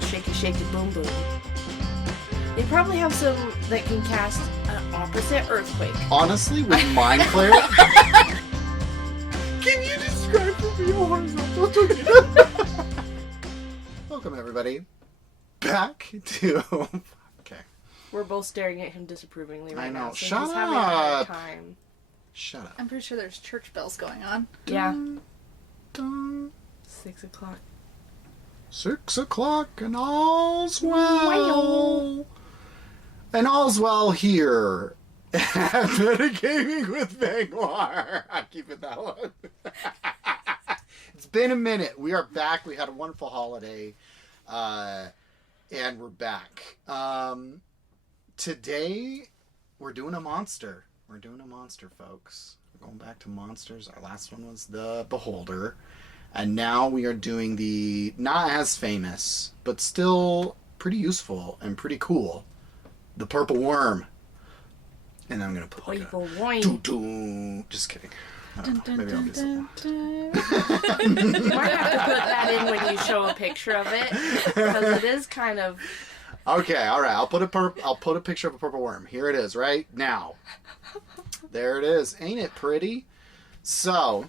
Shaky, shaky, boom, boom. They probably have some that can cast an opposite earthquake. Honestly, with Mind Flare... Can you describe for me a horizontal tornado? Welcome, everybody. Back to... Okay. We're both staring at him disapprovingly right I know. now. So Shut he's having a hard up. time. Shut up. I'm pretty sure there's church bells going on. Yeah. Dun, dun. 6 o'clock. 6 o'clock and all's well. And all's well here at Metagaming with Bangwar. I'm keeping that one. It's been a minute. We are back. We had a wonderful holiday. And we're back. Today, we're doing a monster. We're doing a monster, folks. We're going back to monsters. Our last one was the Beholder. And now we are doing the not as famous, but still pretty useful and pretty cool, the Purple Worm. And I'm going to put like Purple a... Worm. Doo-doo. Just kidding. I don't know. Maybe I'll do something. You might have to put that in when you show a picture of it, because it is kind of... Okay, all right. I'll put a picture of a purple worm. Here it is, right now. There it is. Ain't it pretty? So,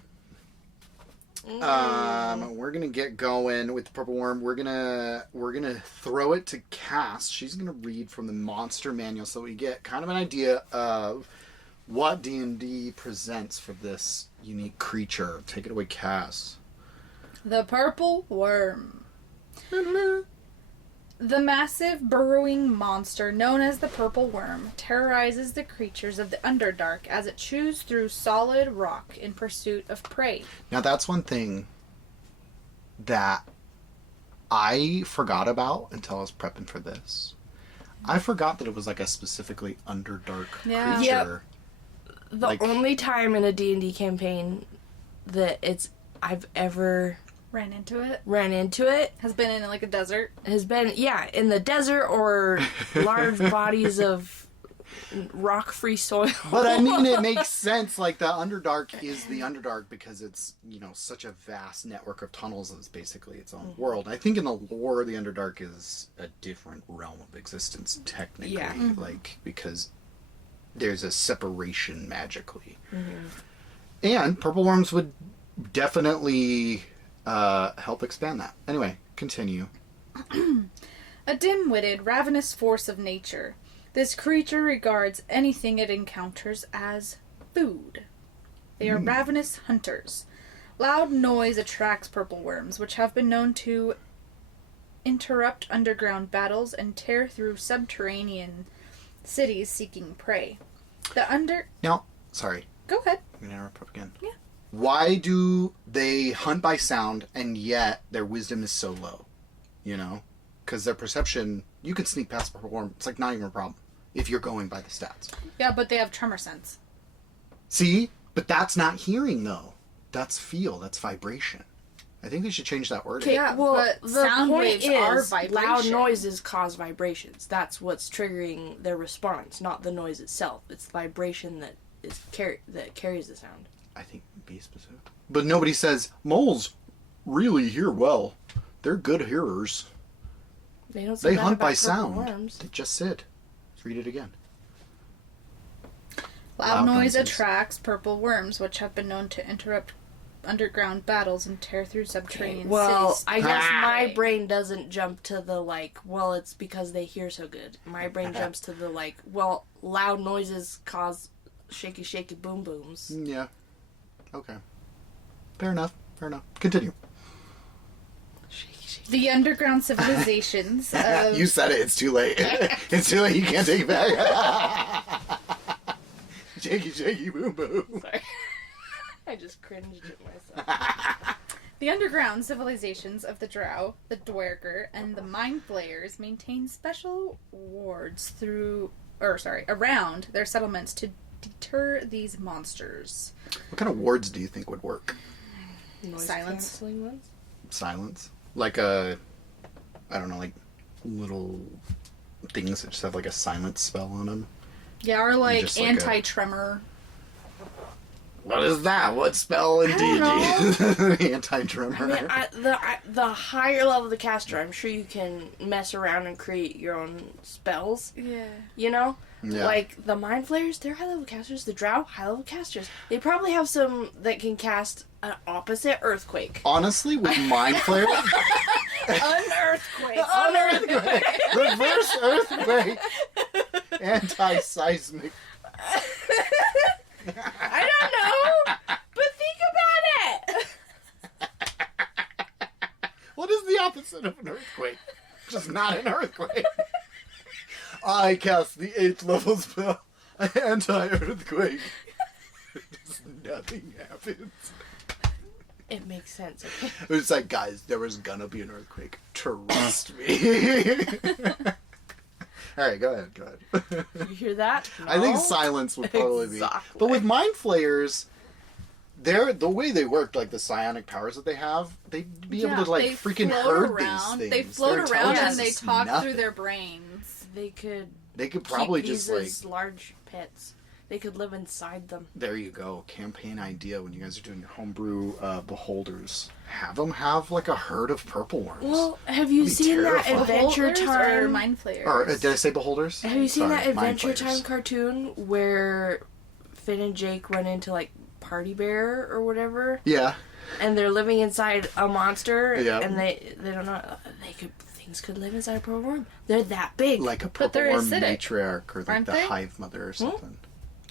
we're gonna get going with the purple worm. We're gonna throw it to Cass. She's gonna read from the monster manual, so we get kind of an idea of what D&D presents for this unique creature. Take it away, Cass. The Purple Worm. The massive burrowing monster known as the Purple Worm terrorizes the creatures of the Underdark as it chews through solid rock in pursuit of prey. Now that's one thing that I forgot about until I was prepping for this. I forgot that it was like a specifically Underdark Yeah. creature. The only time in a D&D campaign that I've ever Ran into it. Has been in like a desert. has been, in the desert or large bodies of rock-free soil. But I mean, it makes sense. Like the Underdark is the Underdark because it's, such a vast network of tunnels. It's basically its own world. I think in the lore, the Underdark is a different realm of existence technically. Yeah. Like, because there's a separation magically. And purple worms would definitely help expand that. Anyway, continue. A dim-witted, ravenous force of nature. This creature regards anything it encounters as food. They are ravenous hunters. Loud noise attracts purple worms, which have been known to interrupt underground battles and tear through subterranean cities seeking prey. Now, sorry. Go ahead. I'm going to interrupt again. Yeah. Why do they hunt by sound and yet their wisdom is so low? Because their perception, you can sneak past purple worm. It's like not even a problem if you're going by the stats. Yeah, but they have tremor sense. See? But that's not hearing, though. That's feel. That's vibration. I think they should change that word. Okay, well, but the sound point waves are is, vibration. loud noises cause vibrations. That's what's triggering their response, not the noise itself. It's the vibration that carries the sound. I think be specific. But nobody says, moles really hear well. They're good hearers. They don't say They that hunt about by purple sound. worms. They just said. Let's read it again. Loud noise noises. attracts purple worms, which have been known to interrupt underground battles and tear through subterranean cities. I guess my brain doesn't jump to the it's because they hear so good. My brain jumps to the loud noises cause shaky, shaky boom booms. Yeah. Okay. Fair enough. Continue. The underground civilizations of... You said it. It's too late. It's too late. You can't take it back. Shaky, shaky, boom, boom. Sorry. I just cringed at myself. The underground civilizations of the Drow, the Dwerger, and the Mind Flayers maintain special wards around their settlements to deter these monsters. What kind of wards do you think would work? Noise Silence. canceling ones? Silence? Like little things that just have like a silence spell on them? Yeah, or Just anti-tremor. What is that? What spell in D&D? Anti-drummer. I mean, the higher level the caster, I'm sure you can mess around and create your own spells. Yeah. You know? Yeah. Like, the Mind Flayers, they're high level casters. The Drow, high level casters. They probably have some that can cast an opposite Earthquake. Honestly, with Mind Flayer... Unearthquake. Unearthquake! Reverse earthquake! Anti-seismic. I don't know, but think about it. What is the opposite of an earthquake? Just not an earthquake. I cast the 8th level spell, anti-earthquake. Just nothing happens. It makes sense. It's like, guys, there was gonna be an earthquake. Trust me. Alright, go ahead. You hear that? I think No? silence would probably Exactly. be. But with Mind Flayers, the way they work, like the psionic powers that they have, they'd be able to like they freaking float herd around. these They things. float Their around and intelligence they is talk nothing. through their brains. They could probably keep just these like. as large pets. They could live inside them. There you go. Campaign idea when you guys are doing your homebrew beholders. Have them have like a herd of purple worms. Well, have you That'd be seen that terrifying. Adventure Beholders Time? or Mind Flayers? Or did I say beholders? Have you seen Sorry, that Mind Adventure Flayers. Time cartoon where Finn and Jake run into like Party Bear or whatever, Yeah. and they're living inside a monster, Yeah. and they don't know things could live inside a purple worm. They're that big. Like a But purple they're worm acidic, matriarch or like aren't the they? hive mother or something.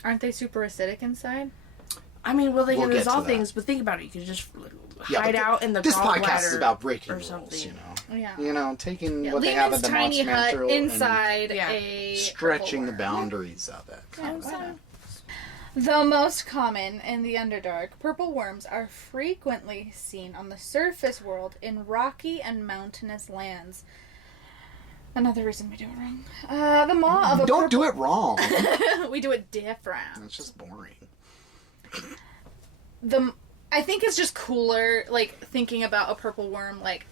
Aren't they super acidic inside? I mean, well, they We'll can get to resolve that. things, but think about it. You could just Yeah, hide but out in the This podcast gallbladder is about breaking or rules, something. you know. Yeah. You know, taking Yeah, what they have Lehman's at the tiny monster hut mantle inside Yeah. a and stretching the purple worm. boundaries of it. Yeah, so- Though most common in the Underdark, purple worms are frequently seen on the surface world in rocky and mountainous lands. Another reason we do it wrong. The maw of a Don't do it wrong. We do it different. That's just boring. I think it's just cooler, like, thinking about a purple worm, like,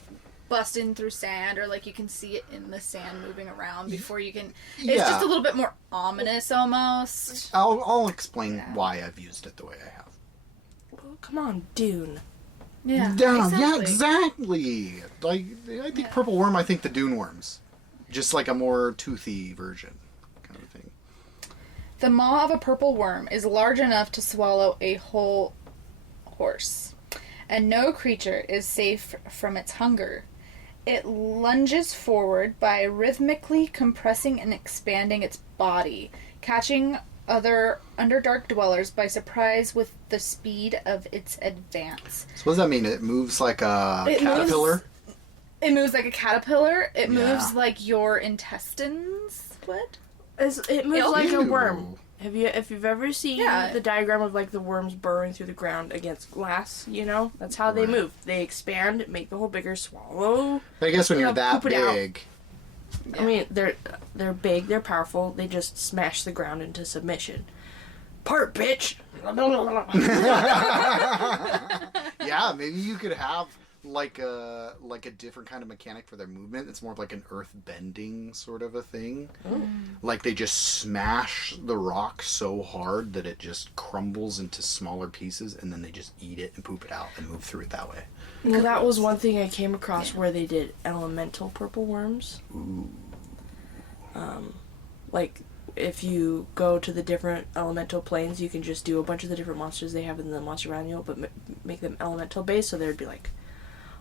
busting through sand, or, like, you can see it in the sand moving around before you can... It's Yeah. just a little bit more ominous, almost. I'll explain Yeah. why I've used it the way I have. Well, come on, Dune. Yeah, Yeah, exactly. Like, I think Yeah. purple worm, I think the dune worms. Just like a more toothy version kind of thing. The maw of a purple worm is large enough to swallow a whole horse, and no creature is safe from its hunger. It lunges forward by rhythmically compressing and expanding its body, catching other Underdark dwellers by surprise with the speed of its advance. So what does that mean? It moves like a It caterpillar? It moves like a caterpillar. It Yeah. moves like your intestines would. It moves like a Ew. worm. If you've ever seen Yeah. the diagram of like the worms burrowing through the ground against glass, you know, that's how they Right. move. They expand, make the hole bigger, swallow. But I guess when Yeah, you're that poop it out. big, I mean, they're big, they're powerful. They just smash the ground into submission. Part bitch. yeah, maybe you could have like a different kind of mechanic for their movement. It's more of like an earth bending sort of a thing. Like they just smash the rock so hard that it just crumbles into smaller pieces, and then they just eat it and poop it out and move through it that way. Well, that was one thing I came across where they did elemental purple worms. Ooh. Like, if you go to the different elemental planes, you can just do a bunch of the different monsters they have in the monster manual, but make them elemental based. So there'd be like,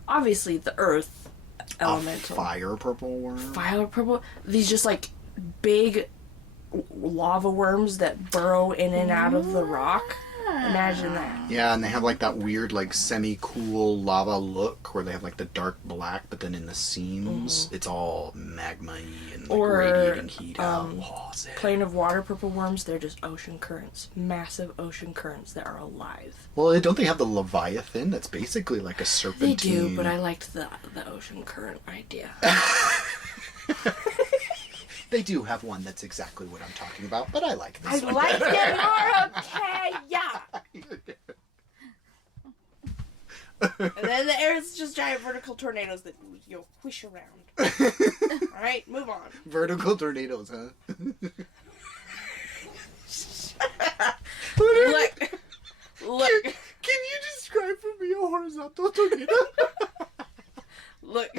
obviously the earth elemental, A fire purple worm. fire purple. These just like big lava worms that burrow in and out of the rock. Imagine that. Yeah, and they have like that weird, like semi-cool lava look where they have like the dark black, but then in the seams it's all magma-y and like Or, radiating heat out. Sick. Plane of water purple worms, they're just ocean currents. Massive ocean currents that are alive. Well, don't they have the Leviathan? That's basically like a They serpentine. do, but I liked the ocean current idea. They do have one that's exactly what I'm talking about, but I like this one. like it more, okay, yeah. And then there's just giant vertical tornadoes that you'll whoosh around. Alright, move on. Vertical tornadoes, huh? Look. Can you describe for me a horizontal tornado? Look.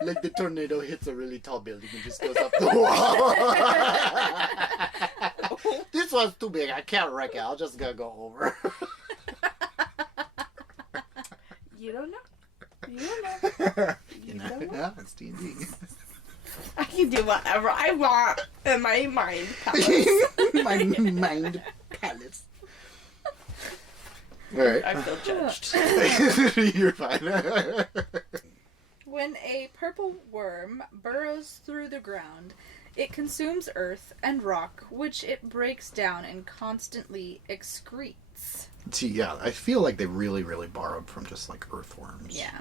Like the tornado hits a really tall building and just goes up the wall. This one's too big. I can't wreck it. I'll just gotta go over. You don't know. Yeah, it's D&D. I can do whatever I want in my mind palace. My mind palace. Alright. I feel judged. You're fine. When a purple worm burrows through the ground, it consumes earth and rock, which it breaks down and constantly excretes. See, yeah, I feel like they really, really borrowed from just like earthworms. Yeah.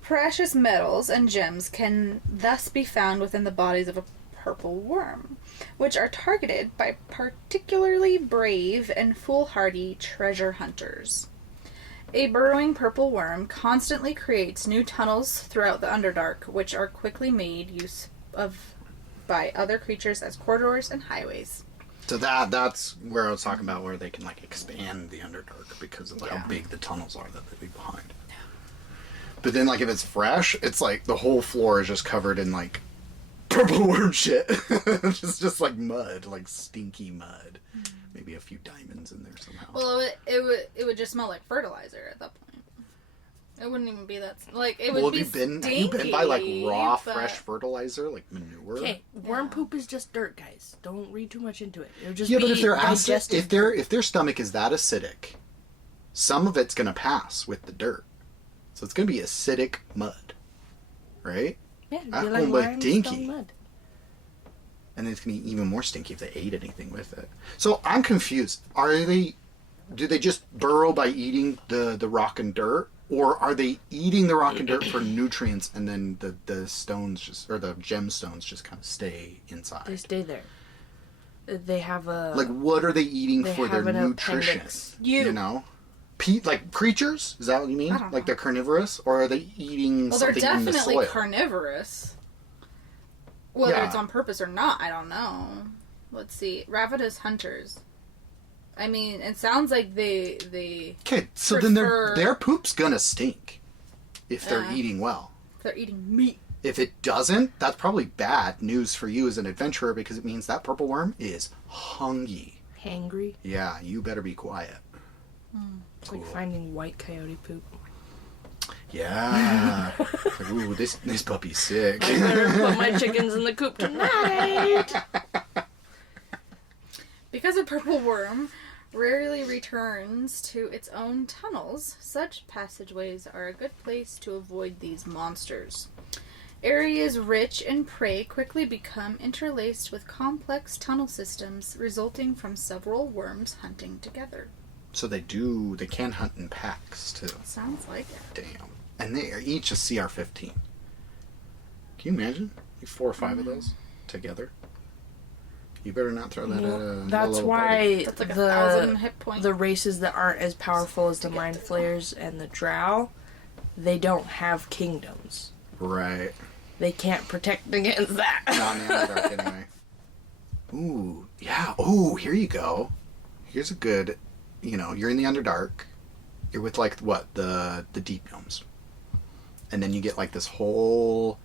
Precious metals and gems can thus be found within the bodies of a purple worm, which are targeted by particularly brave and foolhardy treasure hunters. A burrowing purple worm constantly creates new tunnels throughout the Underdark, which are quickly made use of by other creatures as corridors and highways. So that's where I was talking about, where they can like expand the Underdark because of how big the tunnels are that they leave behind. Yeah. But then, like, if it's fresh, it's like the whole floor is just covered in like purple worm shit. just like mud, like stinky mud. Maybe a few diamonds in there somehow. Well, it would just smell like fertilizer at that point. It wouldn't even be that like it would be have you stinky, been by like raw, but... fresh fertilizer, like manure? Okay, worm poop is just dirt, guys. Don't read too much into it. It'll just Yeah, be but if they're acid, digested. if their stomach is that acidic, some of it's gonna pass with the dirt, so it's gonna be acidic mud, right? Yeah, it'd That's be like gonna look limestone dinky. mud. And then it's gonna be even more stinky if they ate anything with it. So I'm confused. Do they just burrow by eating the rock and dirt, or are they eating the rock and dirt for nutrients, and then the stones just, or the gemstones just kind of stay inside? They stay there. They have a Like, what are they eating they for their have an nutrition? appendix. You know? Like creatures? Is that what you mean? I don't Like know. they're carnivorous? Or are they eating Well, they're something in the definitely soil? carnivorous. Whether Yeah. it's on purpose or not, I don't know. Let's see. Ravenous hunters. I mean, it sounds like they Okay, so then prefer- their poop's gonna stink if they're Yeah. eating well. they're eating meat. If it doesn't, that's probably bad news for you as an adventurer, because it means that purple worm is hungry. hangry. Yeah, you better be quiet. It's like finding white coyote poop. Yeah. Like, ooh, this puppy's sick. I better put my chickens in the coop tonight. Because a purple worm rarely returns to its own tunnels, such passageways are a good place to avoid these monsters. Areas rich in prey quickly become interlaced with complex tunnel systems resulting from several worms hunting together. So they can hunt in packs too. Sounds like it. Damn. And they are each a CR-15. Can you imagine? Like 4 or 5 of those together? You better not throw that at a That's low-level why party. That's like 1,000 hit points. the races that aren't as powerful as the mind flayers and the drow, they don't have kingdoms. Right. They can't protect against that. Not in the Underdark anyway. Ooh, yeah. Ooh, here you go. Here's a good, you're in the Underdark. You're with, like, what? The Deep Gnomes. And then you get, like, this whole,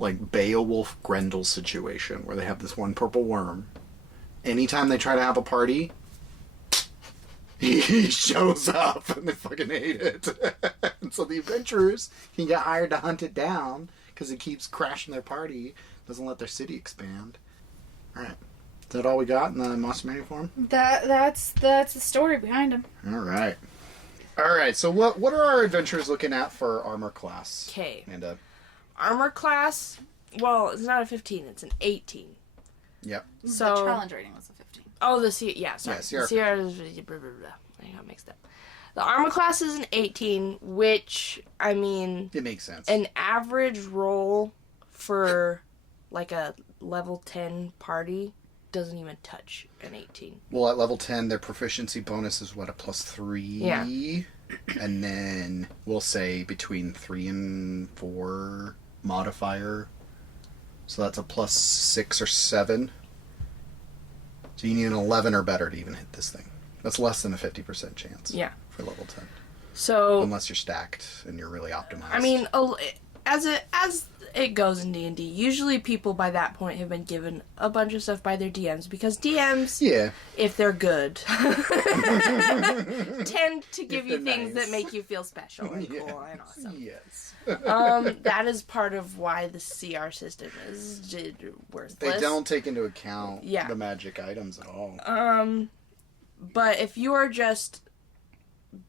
like, Beowulf Grendel situation where they have this one purple worm. Anytime they try to have a party, he shows up and they fucking hate it. And so the adventurers can get hired to hunt it down because it keeps crashing their party, doesn't let their city expand. Alright. Is that all we got in the Monster Manual form? That's the story behind him. Alright. Alright, so what are our adventurers looking at for armor class? Okay. Amanda? Armor class, well, it's not a 15, it's an 18. Yep. So The challenge rating was a 15. Oh, sorry. Yeah, The Sierra. Sierra is blah, blah, blah. I got mixed up. The armor class is an 18, which, I mean, It makes sense. an average roll for like a level 10 party doesn't even touch an 18. Well, at level 10, their proficiency bonus is what, a +3? Yeah. And then we'll say between 3 and 4 modifier. So that's a +6 or 7. So you need an 11 or better to even hit this thing. That's less than a 50% chance. Yeah. For level 10. So unless you're stacked and you're really optimized. I mean, as it goes in D&D, usually people by that point have been given a bunch of stuff by their DMs, because DMs, if they're good, tend to give you things that make you feel special and cool and awesome. Yes. That is part of why the CR system is worthless. They don't take into account the magic items at all. But if you are just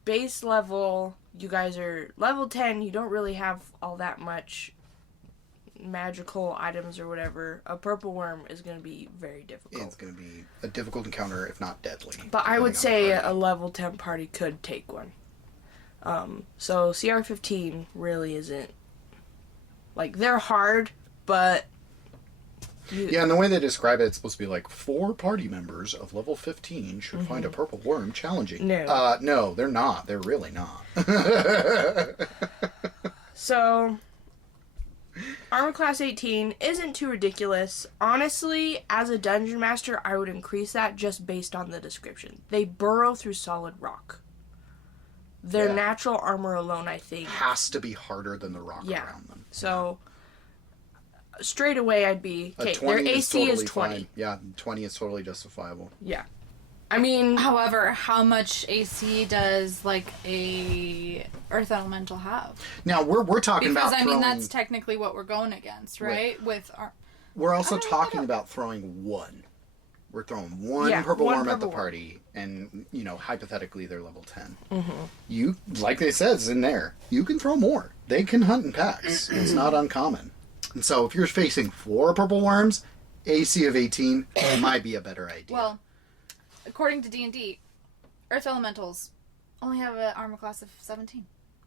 base level, you guys are level 10, you don't really have all that much magical items or whatever, a purple worm is going to be very difficult. It's going to be a difficult encounter, if not deadly. But I would say a level 10 party could take one. So CR15 really isn't, like, they're hard, but and the way they describe it, it's supposed to be like 4 party members of level 15 should find a purple worm challenging. No. No, they're not. They're really not. So, armor class 18 isn't too ridiculous. Honestly, as a dungeon master, I would increase that just based on the description. They burrow through solid rock. Their natural armor alone, I think, has to be harder than the rock around them. So, straight away I'd be, okay, their AC is 20. Fine. Yeah, 20 is totally justifiable. Yeah. I mean, however, how much AC does like a earth elemental have? Now we're talking about because I mean throwing, that's technically what we're going against, right? With our, we're also talking about throwing one. We're throwing one purple worm at the party, and hypothetically they're level 10. Mm-hmm. You, like they said, is in there. You can throw more. They can hunt in packs. It's not uncommon. And so if you're facing 4 purple worms, AC of 18 might be a better idea. Well, according to D&D, Earth Elementals only have an armor class of 17.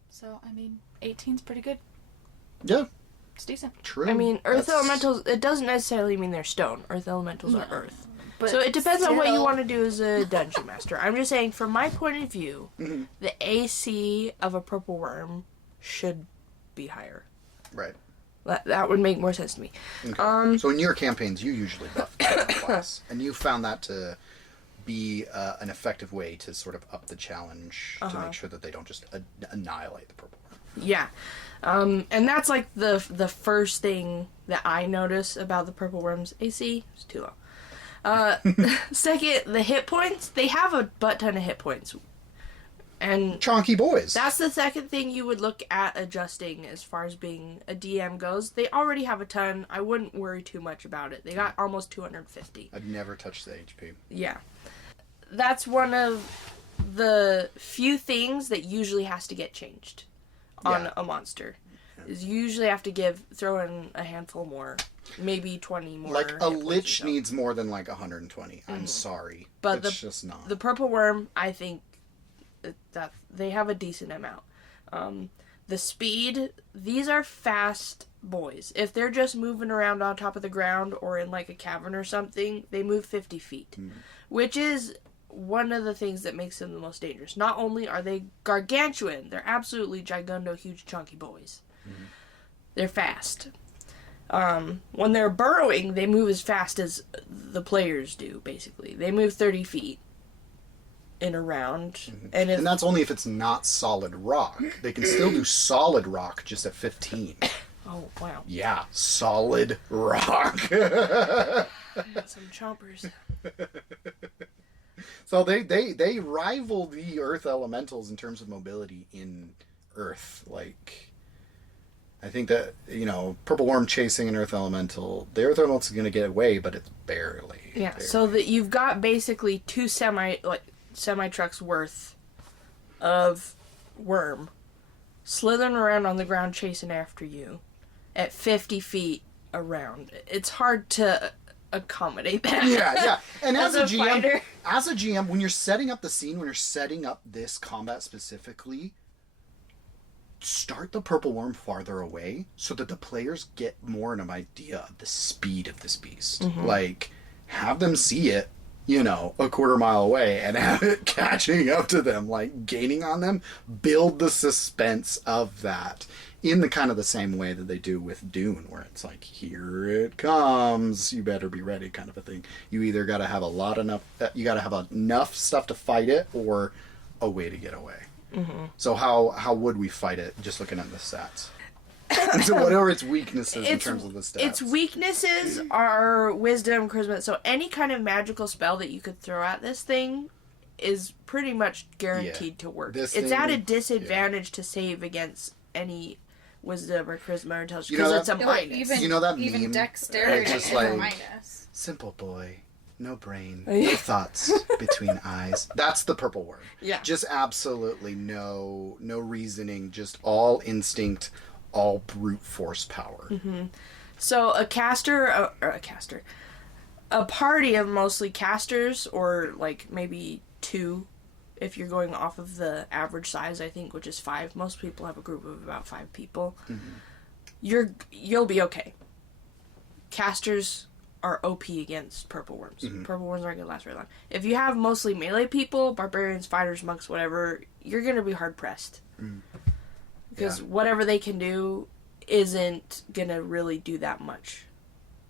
So, I mean, 18's pretty good. Yeah. It's decent. True. I mean, Earth Elementals, it doesn't necessarily mean they're stone. Earth Elementals are Earth. But so it depends on what you want to do as a dungeon master. I'm just saying, from my point of view, the AC of a purple worm should be higher. Right. That would make more sense to me. Okay. So in your campaigns, you usually buff the class, and you found that to be an effective way to sort of up the challenge to make sure that they don't just annihilate the purple worm. Yeah. And that's like the first thing that I notice about the purple worms. AC is too low. Second, the hit points. They have a butt ton of hit points. And chonky boys. That's the second thing you would look at adjusting as far as being a DM goes. They already have a ton. I wouldn't worry too much about it. They got almost 250. I'd never touch the HP. Yeah. That's one of the few things that usually has to get changed on a monster. Is you usually have to throw in a handful more. Maybe 20 more. Like a lich needs more than like 120. I'm sorry. But it's just not. The purple worm, I think that they have a decent amount. The speed, these are fast boys. If they're just moving around on top of the ground or in like a cavern or something, they move 50 feet. Which is one of the things that makes them the most dangerous. Not only are they gargantuan, they're absolutely gigundo, huge, chunky boys. They're fast. When they're burrowing, they move as fast as the players do, basically. They move 30 feet in a round. And that's only if it's not solid rock. They can still do solid rock just at 15. Oh, wow. Yeah, solid rock. Some chompers. So they rival the Earth Elementals in terms of mobility in Earth. Like, I think that, Purple Worm chasing an Earth Elemental, the Earth Elemental is going to get away, but it's barely. Yeah, so that you've got basically 2 semi-trucks worth of worm slithering around on the ground chasing after you at 50 feet around. It's hard to accommodate that. Yeah. And as a fighter. GM, when you're setting up the scene, when you're setting up this combat specifically, start the purple worm farther away so that the players get more of an idea of the speed of this beast. Like, have them see it, a quarter mile away and have it catching up to them, like gaining on them. Build the suspense of that in the kind of the same way that they do with Dune, where it's like, here it comes, you better be ready, kind of a thing. You either got to have you got to have enough stuff to fight it, or a way to get away. Mm-hmm. So how would we fight it? Just looking at the stats. So what are its weaknesses in terms of the stats? Its weaknesses are wisdom, charisma. So any kind of magical spell that you could throw at this thing is pretty much guaranteed to work. It's at a disadvantage to save against any wisdom or charisma or intelligence because it's a minus. Even meme? dexterity It's is like, a minus. Simple boy, no brain, no thoughts between eyes. That's the purple worm. Yeah. Just absolutely no reasoning, just all instinct, all brute force power. Mm-hmm. So a party of mostly casters, or like maybe 2, if you're going off of the average size, I think, which is 5. Most people have a group of about 5 people. Mm-hmm. You'll be okay. Casters are OP against purple worms. Mm-hmm. Purple worms aren't going to last very long. If you have mostly melee people, barbarians, fighters, monks, whatever, you're going to be hard pressed. Mm. Because whatever they can do isn't going to really do that much.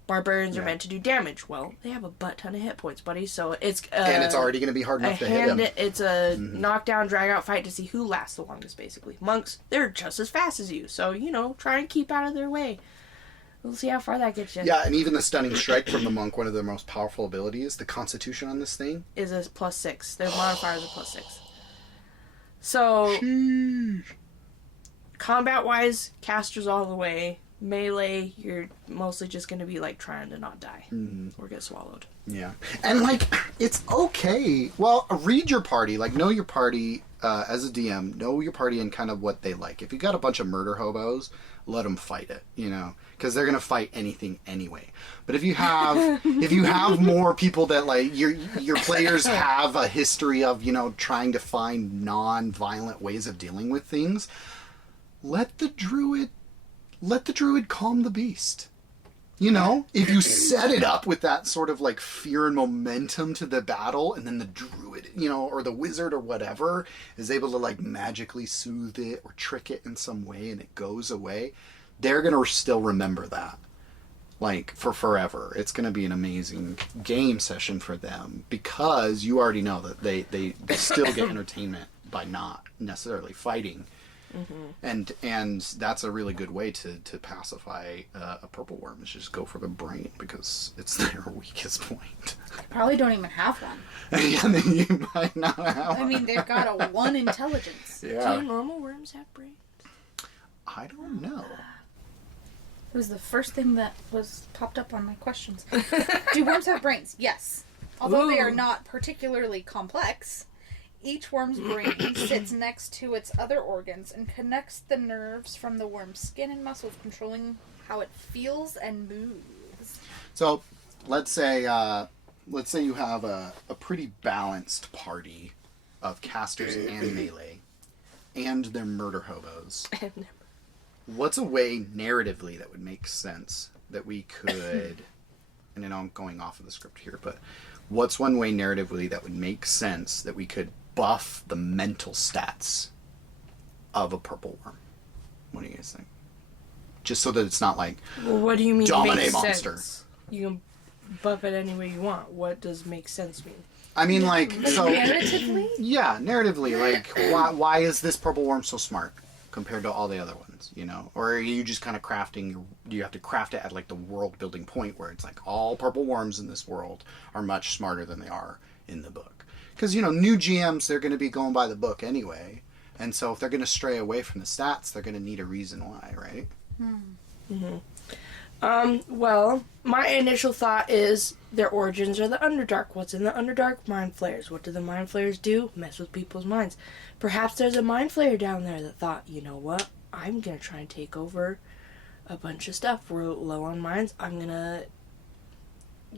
Barbarians are meant to do damage. Well, they have a butt ton of hit points, buddy. So it's and it's already going to be hard enough to hit them. It's a knockdown, drag out fight to see who lasts the longest. Basically, monks, they're just as fast as you. So try and keep out of their way. We'll see how far that gets you. Yeah, and even the stunning strike from the monk, one of their most powerful abilities, the Constitution on this thing is a +6. Their modifier is a +6. So. Sheesh. Combat-wise, casters all the way. Melee, you're mostly just going to be, like, trying to not die or get swallowed. Yeah. And, like, it's okay. Well, read your party. Like, know your party as a DM. Know your party and kind of what they like. If you got a bunch of murder hobos, let them fight it, because they're going to fight anything anyway. But if you have more people that, like, your players have a history of, trying to find non-violent ways of dealing with things, let the druid calm the beast. If you set it up with that sort of like fear and momentum to the battle, and then the druid, or the wizard or whatever is able to like magically soothe it or trick it in some way and it goes away, they're going to still remember that. Like for forever. It's going to be an amazing game session for them because you already know that they still get entertainment by not necessarily fighting. Mm-hmm. And that's a really good way to pacify a purple worm, is just go for the brain because it's their weakest point. They probably don't even have one. Yeah, then you might not have one. I mean, they've got a 1 intelligence. Yeah. Do normal worms have brains? I don't know. It was the first thing that popped up on my questions. Do worms have brains? Yes. Although they are not particularly complex, each worm's brain sits next to its other organs and connects the nerves from the worm's skin and muscles, controlling how it feels and moves. So, let's say you have a pretty balanced party of casters and melee, and they're murder hobos. What's a way narratively that would make sense that we could, and I know I'm going off of the script here, but what's one way narratively that would make sense that we could buff the mental stats of a purple worm? What do you guys think? Just so that it's not like, well, what do you mean dominate monster? Sense? You can buff it any way you want. What does make sense mean? I mean, like, so narratively? Yeah, narratively, like, why is this purple worm so smart compared to all the other ones, Or are you just kind of crafting, you have to craft it at, like, the world-building point where it's like, all purple worms in this world are much smarter than they are in the book. Because, new GMs, they're going to be going by the book anyway. And so if they're going to stray away from the stats, they're going to need a reason why, right? Mm-hmm. Well, my initial thought is their origins are the Underdark. What's in the Underdark? Mind flayers. What do the mind flayers do? Mess with people's minds. Perhaps there's a mind flayer down there that thought, you know what? I'm going to try and take over a bunch of stuff. We're low on minds. I'm going to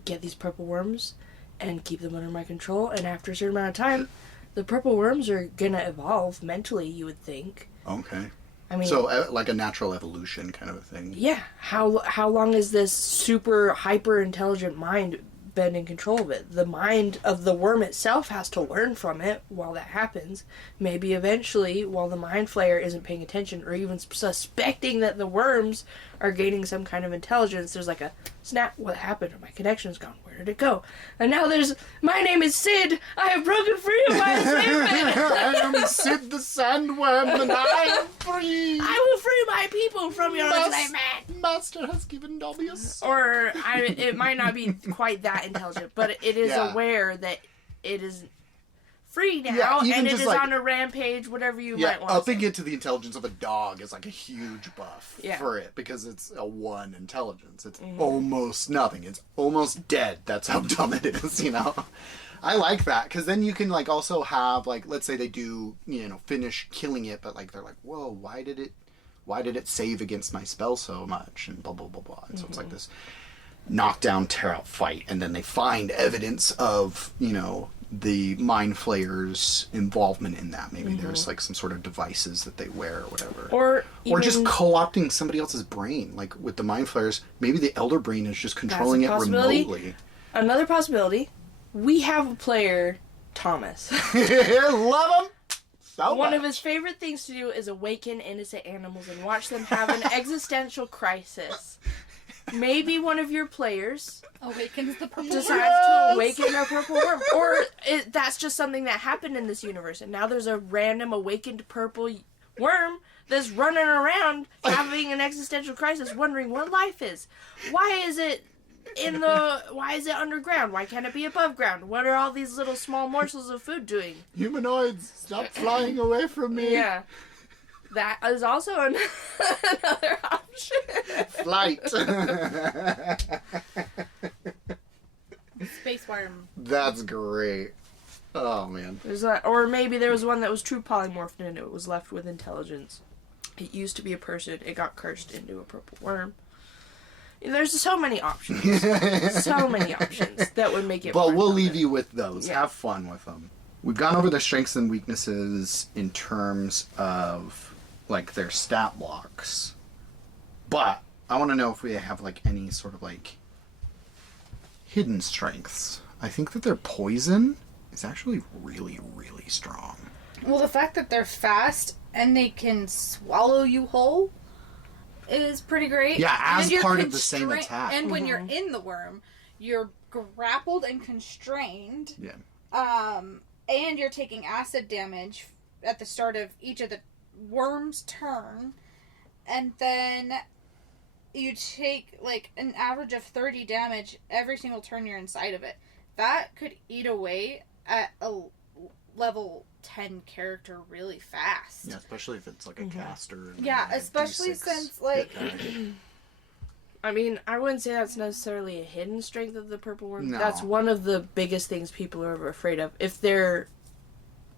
get these purple worms and keep them under my control. And after a certain amount of time, the purple worms are going to evolve mentally, you would think. Okay. I mean, so like a natural evolution kind of a thing. Yeah. How long has this super hyper intelligent mind been in control of it. The mind of the worm itself has to learn from it while that happens. Maybe eventually, while the mind flayer isn't paying attention or even suspecting that the worms are gaining some kind of intelligence, there's like a snap, what happened? My connection's gone. Where did it go? And now there's, my name is Sid. I have broken free of my enslavement. I am Sid the Sandworm, and I am free. I will free my people from your enslavement. Master has given Dobby a sword. Or it might not be quite that intelligent, but it is Yeah. aware that it is free now, Yeah, even and it just is like- on a rampage, whatever you Yeah, might want upping to say. it to the intelligence of a dog is like a huge buff Yeah. for it because it's a 1 intelligence. It's almost nothing. It's almost dead. That's how dumb it is, you know? I like that because then you can like also have like, let's say they do, you know, finish killing it, but like they're like, whoa, why did it save against my spell so much and blah blah blah blah. And so it's like this knockdown, tear out fight, and then they find evidence of, you know, the mind flayer's involvement in that. Maybe there's like some sort of devices that they wear or whatever. Or just even- co-opting somebody else's brain. Like with the mind flayers, maybe the elder brain is just controlling it possibility. remotely. Another possibility, we have a player, Thomas. Love him so One much. of his favorite things to do is awaken innocent animals and watch them have an existential crisis. Maybe one of your players Awakens the purple decides worm. to awaken a purple worm. Or that's just something that happened in this universe, and now there's a random awakened purple worm that's running around having an existential crisis, wondering what life is. Why is it underground? Why can't it be above ground? What are all these little small morsels of food doing? Humanoids, stop flying away from me. Yeah. That is also another option. Flight. Space worm. That's great. Oh, man. There's that, or maybe there was one that was true polymorphed and it was left with intelligence. It used to be a person. It got cursed into a purple worm. There's so many options. So many options that would make it. But more we'll fun. leave you with those. Yeah. Have fun with them. We've gone over their strengths and weaknesses in terms of like their stat blocks. But I want to know if we have like any sort of like hidden strengths. I think that their poison is actually really, really strong. Well, the fact that they're fast and they can swallow you whole is pretty great. Yeah, And as you're part of the same constra- attack. And when you're in the worm, you're grappled and constrained. Yeah. And you're taking acid damage at the start of each of the worm's turn. And then you take like an average of 30 damage every single turn you're inside of it. That could eat away at a level 10 character really fast. Yeah, especially if it's like a caster. And Yeah, a especially D6 since, like- hit die. I mean, I wouldn't say that's necessarily a hidden strength of the purple worm. No. That's one of the biggest things people are ever afraid of. If they're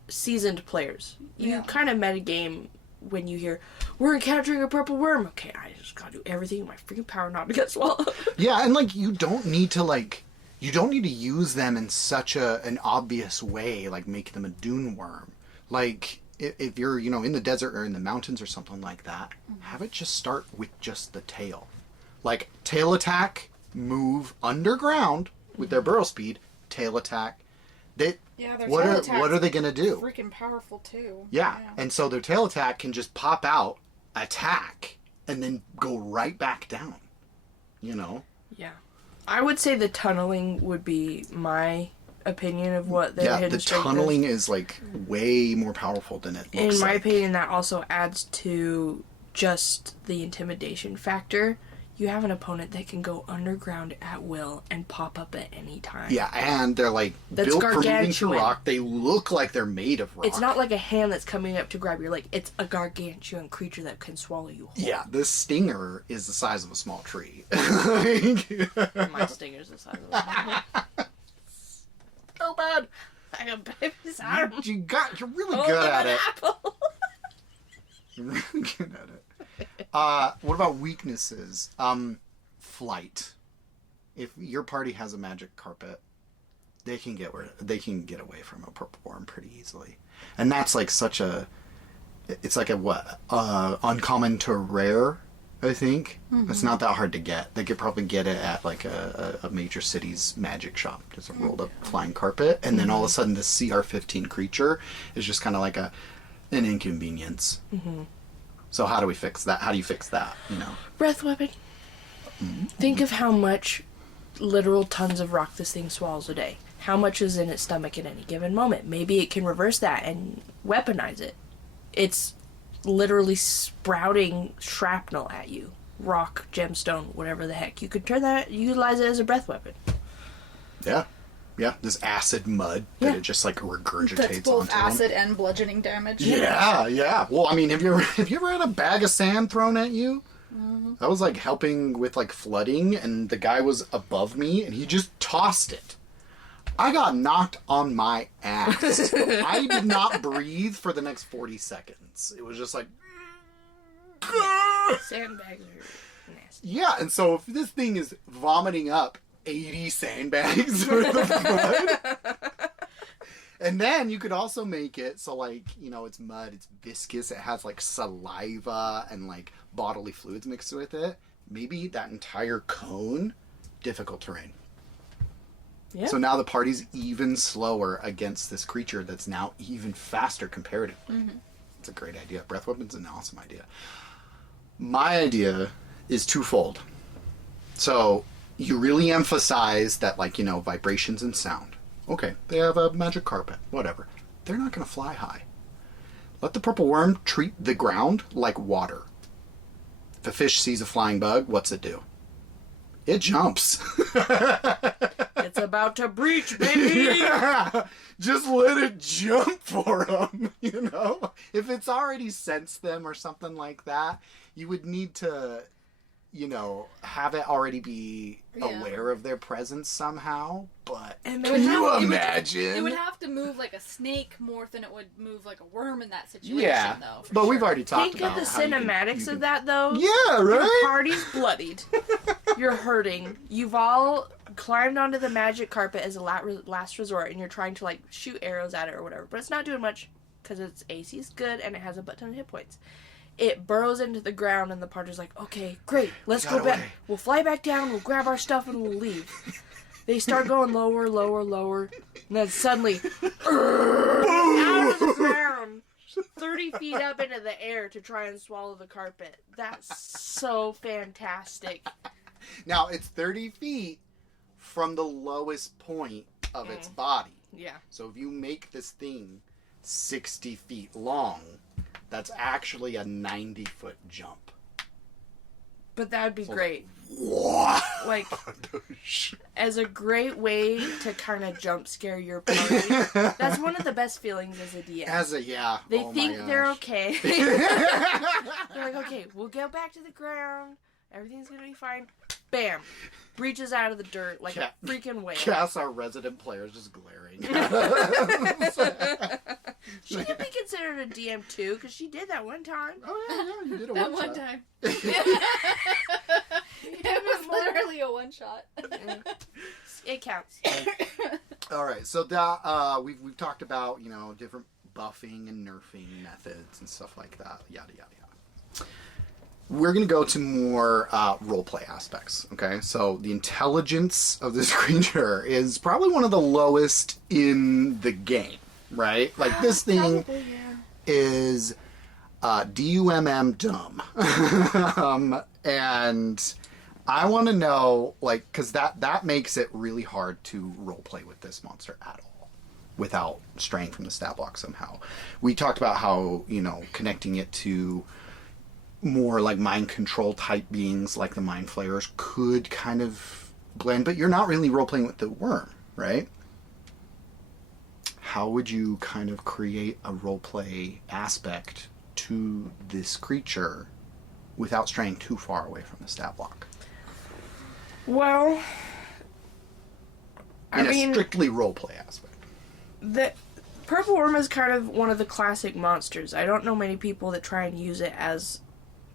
seasoned players, you Yeah. kind of metagame when you hear, we're encountering a purple worm. Okay, I just gotta do everything in my freaking power not to get swallowed. Yeah, and like you don't need to use them in such an obvious way, like make them a dune worm. Like if you're, you know, in the desert or in the mountains or something like that, have it just start with just the tail. Like tail attack, move underground with their burrow speed, tail attack. They Yeah, their what tail are attack's they gonna do? freaking powerful too. Yeah, and so their tail attack can just pop out, attack, and then go right back down. You know? Yeah. I would say the tunneling would be my opinion of what their Yeah, hidden the strength tunneling is like way more powerful than it looks In my like. opinion, that also adds to just the intimidation factor. You have an opponent that can go underground at will and pop up at any time. Yeah, and they're like That's built for moving through gargantuan. rock. They look like they're made of rock. It's not like a hand that's coming up to grab your leg. It's a gargantuan creature that can swallow you whole. Yeah, this stinger is the size of a small tree. My stinger's the size of a So bad. like a baby's arm. You're really Oh, good at an it. apple. You're really good at it. What about weaknesses? Flight. If your party has a magic carpet, they can get away from a purple worm pretty easily, and that's like it's like a uncommon to rare I think. It's not that hard to get. They could probably get it at like a major city's magic shop. Just a rolled up flying carpet. And then all of a sudden this CR-15 creature is just kind of like an inconvenience. So how do we fix that? How do you fix that, you know? Breath weapon. Think of how much literal tons of rock this thing swallows a day. How much is in its stomach at any given moment? Maybe it can reverse that and weaponize it. It's literally sprouting shrapnel at you. Rock, gemstone, whatever the heck. You could turn that, utilize it as a breath weapon. Yeah. Yeah, this acid mud that it just like regurgitates That's both onto acid them. and bludgeoning damage. Yeah, yeah. Well, I mean, have you ever had a bag of sand thrown at you? I was like helping with like flooding, and the guy was above me, and he just tossed it. I got knocked on my ass. I did not breathe for the next 40 seconds. It was just like... Sandbags are nasty. Yeah, and so if this thing is vomiting up 80 sandbags worth of mud... And then you could also make it so, like, you know, it's mud, it's viscous, it has, like, saliva and, like, bodily fluids mixed with it. Maybe that entire cone, difficult terrain. Yeah. So now the party's even slower against this creature that's now even faster comparatively. It's a great idea. Breath weapon's an awesome idea. My idea is twofold. So you really emphasize that, like, you know, vibrations and sound. Okay, they have a magic carpet, whatever. They're not going to fly high. Let the purple worm treat the ground like water. If a fish sees a flying bug, what's it do? It jumps. It's about to breach, baby! Yeah. Just let it jump for them, you know? If it's already sensed them or something like that, you would need to, you know, have it already be aware of their presence somehow. But And can you imagine? It would have to move like a snake more than it would move like a worm in that situation, Yeah, though. but we've already talked Think about of the how you can- cinematics you can- of that, though. Yeah, Your right? party's bloodied. You're hurting. You've all climbed onto the magic carpet as a last resort, and you're trying to, like, shoot arrows at it or whatever. But it's not doing much, because its AC is good, and it has a butt ton of hit points. It burrows into the ground, and the party's like, okay, great, let's got go back. away. We'll fly back down, we'll grab our stuff, and we'll leave. They start going lower, lower, lower, and then suddenly, out of the ground, 30 feet up into the air to try and swallow the carpet. That's so fantastic. Now, it's 30 feet from the lowest point of its body. Yeah. So if you make this thing 60 feet long, that's actually a 90-foot jump. But that would be great. What? Like, as a great way to kind of jump scare your party. That's one of the best feelings as a DM. Yeah. They Oh my think they're gosh. okay. They're like, okay, we'll go back to the ground. Everything's going to be fine. Bam. Breaches out of the dirt like a freaking whale. Cass, our resident player, is just glaring. She can be considered a DM too, because she did that one time. Oh, yeah, you did a That one one shot. time. It was literally a one shot. It counts. All right, so that we've talked about, you know, different buffing and nerfing methods and stuff like that. Yada yada yada. We're gonna go to more roleplay aspects. Okay, so the intelligence of this creature is probably one of the lowest in the game, right? Like this thing is DUMM dumb, and I want to know, like, because that makes it really hard to roleplay with this monster at all without straying from the stat block somehow. We talked about how, you know, connecting it to more like mind control type beings like the mind flayers could kind of blend, but you're not really roleplaying with the worm, right? How would you kind of create a roleplay aspect to this creature without straying too far away from the stat block? Well, In a strictly roleplay aspect. the purple worm is kind of one of the classic monsters. I don't know many people that try and use it as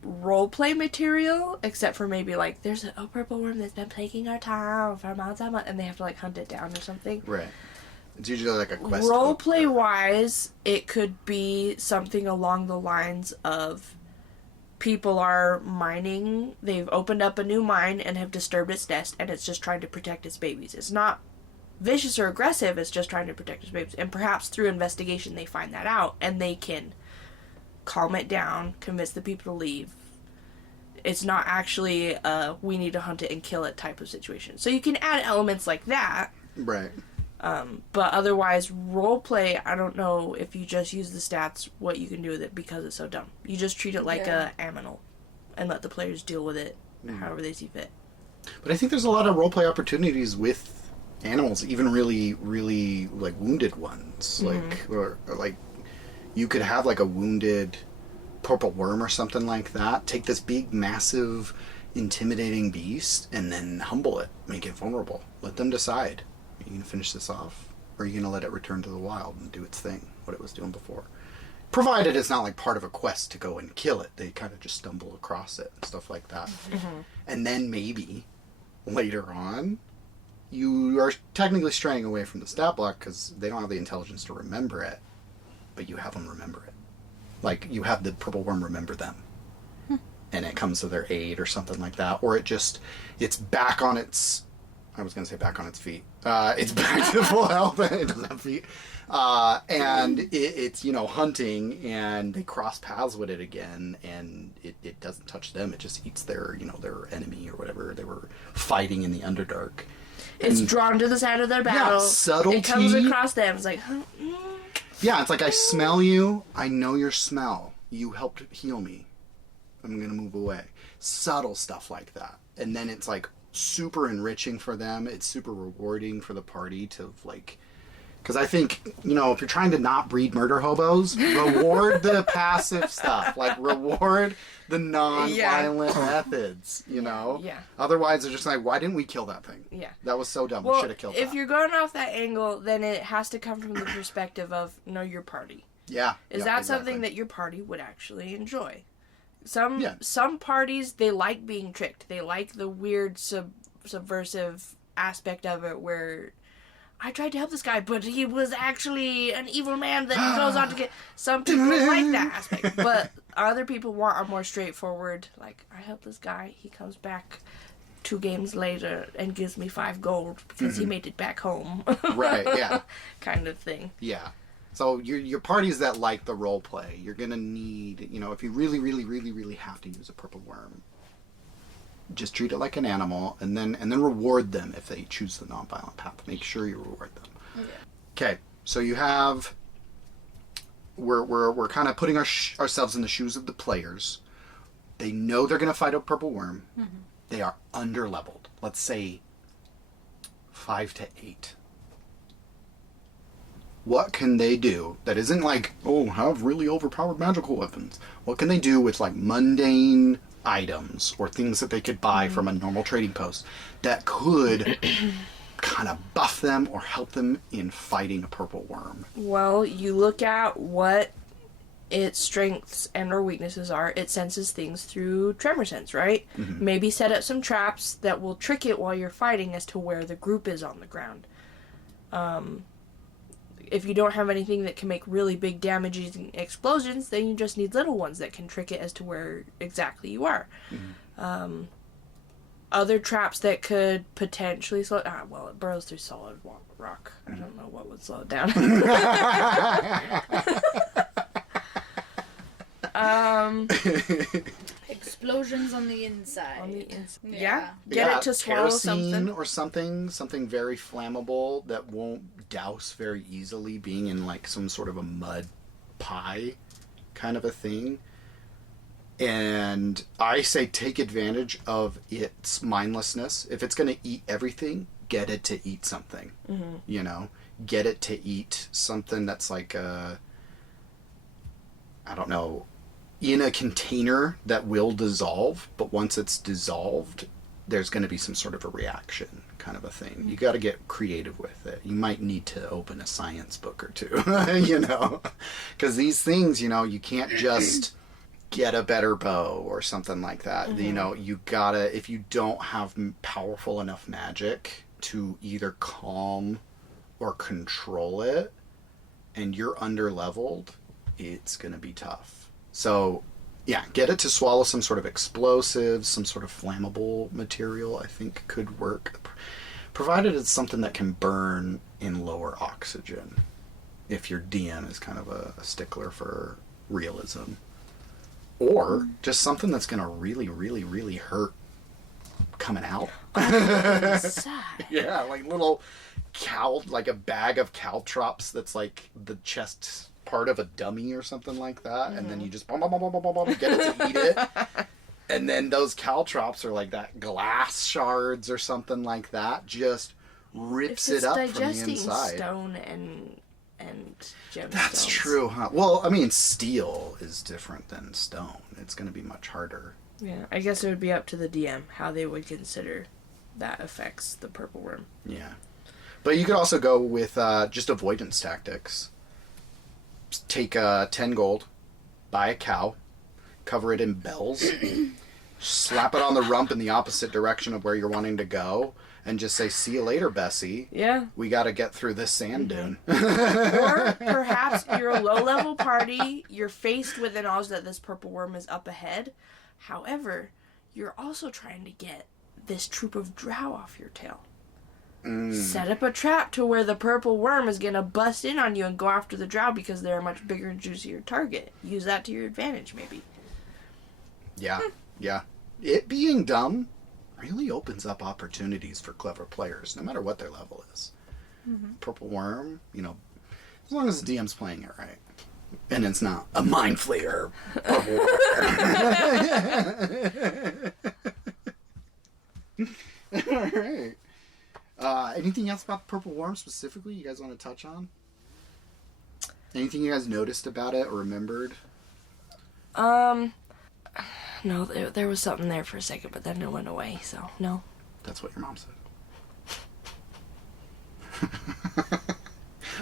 roleplay material, except for maybe like there's a purple worm that's been plaguing our town for months and months, and they have to like hunt it down or something. Right. It's usually like a quest. Roleplay wise, it could be something along the lines of people are mining. They've opened up a new mine and have disturbed its nest, and it's just trying to protect its babies. It's not vicious or aggressive, it's just trying to protect its babies. And perhaps through investigation they find that out, and they can calm it down, convince the people to leave. It's not actually a we need to hunt it and kill it type of situation. So you can add elements like that. Right. But otherwise, roleplay, I don't know if you just use the stats, what you can do with it because it's so dumb. You just treat it like a aminal and let the players deal with it however they see fit. But I think there's a lot of roleplay opportunities with animals, even really, really, like, wounded ones. Like, or like, you could have, like, a wounded purple worm or something like that. Take this big, massive, intimidating beast and then humble it. Make it vulnerable. Let them decide. Are you going to finish this off? Or are you going to let it return to the wild and do its thing, what it was doing before? Provided it's not like part of a quest to go and kill it. They kind of just stumble across it and stuff like that. And then maybe later on, you are technically straying away from the stat block because they don't have the intelligence to remember it, but you have them remember it. Like, you have the purple worm remember them. And it comes to their aid or something like that. Or it's back on its... I was going to say back on its feet. It's back to full health. It doesn't have feet. And it's, hunting, and they cross paths with it again, and it doesn't touch them. It just eats their enemy or whatever they were fighting in the Underdark. It's drawn to the side of their battle. Yeah, subtlety. It comes across them. It's like, Yeah, it's like, I smell you. I know your smell. You helped heal me. I'm going to move away. Subtle stuff like that. And then it's like, super enriching for them. It's super rewarding for the party to, like, because I think, if you're trying to not breed murder hobos, reward the passive stuff. Like, reward the non-violent methods, Yeah. Otherwise, they're just like, why didn't we kill that thing? Yeah. That was so dumb. We Well, should have killed if that. you're going off that angle, then it has to come from the perspective of, know your party. Yeah. Is yeah, that exactly. something that your party would actually enjoy? Some parties, they like being tricked. They like the weird subversive aspect of it where I tried to help this guy, but he was actually an evil man that goes on to get... Some people like that aspect, but other people want a more straightforward, like, I help this guy, he comes back 2 games later and gives me 5 gold because he made it back home. Right, yeah. Kind of thing. Yeah. So your parties that like the role play, you're going to need, if you really, really, really, really have to use a purple worm, just treat it like an animal, and then reward them if they choose the nonviolent path. Make sure you reward them. Okay, so you have... We're kind of putting ourselves in the shoes of the players. They know they're going to fight a purple worm. They are under-leveled. Let's say 5 to 8. What can they do that isn't like, have really overpowered magical weapons? What can they do with, like, mundane items or things that they could buy from a normal trading post that could kind of buff them or help them in fighting a purple worm? Well, you look at what its strengths and or weaknesses are. It senses things through tremor sense, right? Maybe set up some traps that will trick it while you're fighting as to where the group is on the ground. If you don't have anything that can make really big damages and explosions, then you just need little ones that can trick it as to where exactly you are. Other traps that could potentially slow... it burrows through solid rock. I don't know what would slow it down. Explosions on the inside. Yeah. Get it to swallow kerosene something. or something very flammable that won't douse very easily, being in like some sort of a mud pie kind of a thing. And I say take advantage of its mindlessness. If it's going to eat everything, get it to eat something. Get it to eat something that's like I don't know, in a container that will dissolve, but once it's dissolved, there's going to be some sort of a reaction kind of a thing. You got to get creative with it. You might need to open a science book or two, because these things, you can't just get a better bow or something like that. You gotta, if you don't have powerful enough magic to either calm or control it, and you're under leveled, it's gonna be tough. So Yeah, get it to swallow some sort of explosive, some sort of flammable material, I think could work. Provided it's something that can burn in lower oxygen. If your DM is kind of a stickler for realism. Or just something that's going to really, really, really hurt coming out. Sad. Yeah, like little like a bag of caltrops that's like the chest part of a dummy or something like that, and then you just get it to eat it, and then those caltrops are like that glass shards or something like that, just rips it up from the inside. Stone and gemstones. That's true, huh? Well, I mean, steel is different than stone. It's going to be much harder. Yeah, I guess it would be up to the DM how they would consider that affects the purple worm. Yeah. But you could also go with just avoidance tactics. Take 10 gold, buy a cow, cover it in bells, slap it on the rump in the opposite direction of where you're wanting to go, and just say, "See you later, Bessie. Yeah. We got to get through this sand dune." Or perhaps you're a low-level party, you're faced with the knowledge that this purple worm is up ahead. However, you're also trying to get this troop of drow off your tail. Set up a trap to where the purple worm is going to bust in on you and go after the drow because they're a much bigger and juicier target. Use that to your advantage, maybe. Yeah, yeah. It being dumb really opens up opportunities for clever players, no matter what their level is. Purple worm, as long as the DM's playing it right. And it's not a mind flayer. Purple worm. All right. Anything else about the purple worm specifically you guys want to touch on? Anything you guys noticed about it or remembered? No, there was something there for a second, but then it went away, so no. That's what your mom said.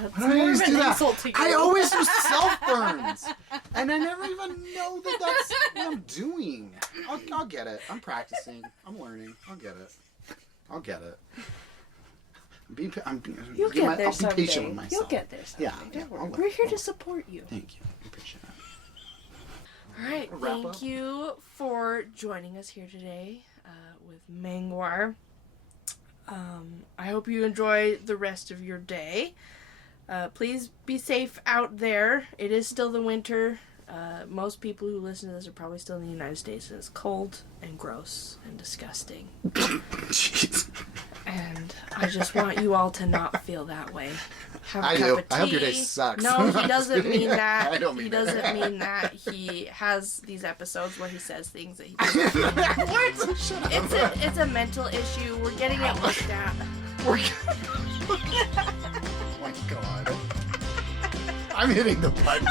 That's Why do I always do that? to you. I always do self-burns. And I never even know that that's what I'm doing. I'll get it. I'm practicing. I'm learning. I'll get it. I'll be patient with myself. You'll get there someday. Yeah, Don't worry. I'll We're here to support you. Thank you. I appreciate it. All right, Wrap thank up. you for joining us here today with Mangwar. I hope you enjoy the rest of your day. Please be safe out there. It is still the winter. Most people who listen to this are probably still in the United States, and it's cold and gross and disgusting. Jeez. And I just want you all to not feel that way. Have a I cup do. of tea. I hope your day sucks. No, he doesn't mean that. I don't mean he that. doesn't mean that. He has these episodes where he says things that he doesn't mean. What? Shut up. It's a mental issue. We're getting it looked at. Oh my god. I'm hitting the button.